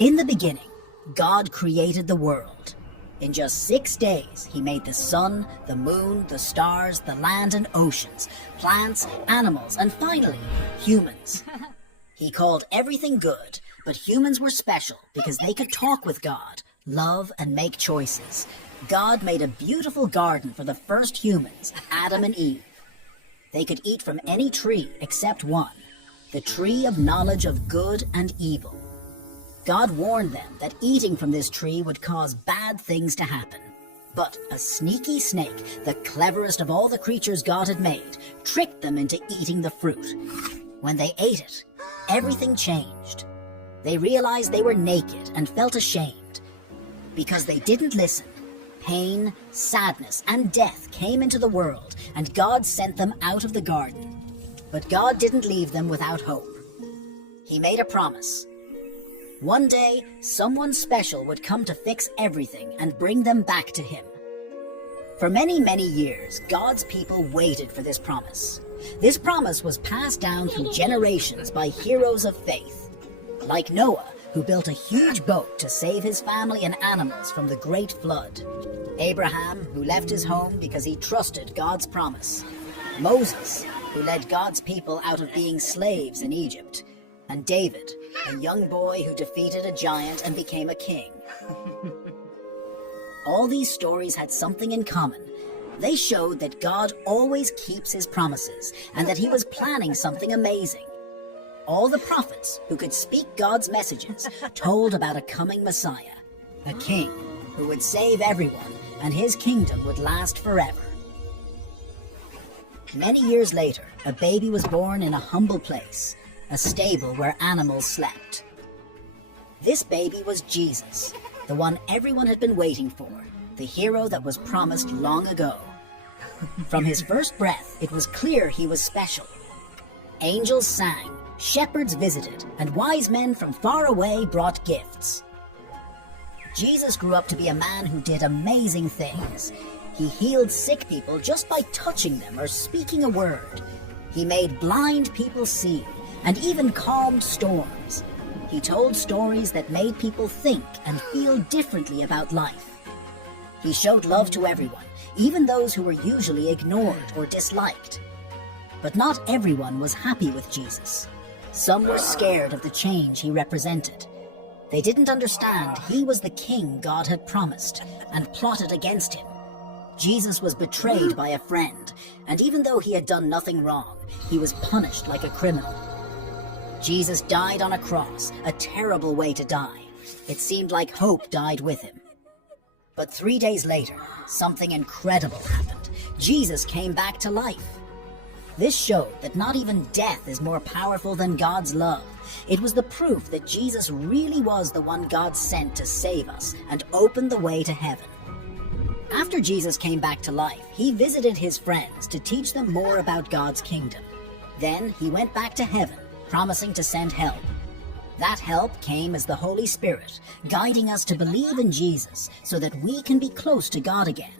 In the beginning, God created the world. In just 6 days, he made the sun, the moon, the stars, the land and oceans, plants, animals, and finally, humans. He called everything good, but humans were special because they could talk with God, love, and make choices. God made a beautiful garden for the first humans, Adam and Eve. They could eat from any tree except one, the tree of knowledge of good and evil. God warned them that eating from this tree would cause bad things to happen. But a sneaky snake, the cleverest of all the creatures God had made, tricked them into eating the fruit. When they ate it, everything changed. They realized they were naked and felt ashamed. Because they didn't listen, pain, sadness, and death came into the world, and God sent them out of the garden. But God didn't leave them without hope. He made a promise. One day, someone special would come to fix everything and bring them back to him. For many, many years, God's people waited for this promise. This promise was passed down through generations by heroes of faith, like Noah, who built a huge boat to save his family and animals from the great flood. Abraham, who left his home because he trusted God's promise. Moses, who led God's people out of being slaves in Egypt. And David, a young boy who defeated a giant and became a king. All these stories had something in common. They showed that God always keeps his promises and that he was planning something amazing. All the prophets who could speak God's messages told about a coming Messiah, a king who would save everyone and his kingdom would last forever. Many years later, a baby was born in a humble place, a stable where animals slept. This baby was Jesus, the one everyone had been waiting for, the hero that was promised long ago. From his first breath, it was clear he was special. Angels sang, shepherds visited, and wise men from far away brought gifts. Jesus grew up to be a man who did amazing things. He healed sick people just by touching them or speaking a word. He made blind people see, and even calmed storms. He told stories that made people think and feel differently about life. He showed love to everyone, even those who were usually ignored or disliked. But not everyone was happy with Jesus. Some were scared of the change he represented. They didn't understand he was the king God had promised and plotted against him. Jesus was betrayed by a friend, and even though he had done nothing wrong, he was punished like a criminal. Jesus died on a cross, a terrible way to die. It seemed like hope died with him. But 3 days later, something incredible happened. Jesus came back to life. This showed that not even death is more powerful than God's love. It was the proof that Jesus really was the one God sent to save us and open the way to heaven. After Jesus came back to life, he visited his friends to teach them more about God's kingdom. Then he went back to heaven, promising to send help. That help came as the Holy Spirit, guiding us to believe in Jesus so that we can be close to God again.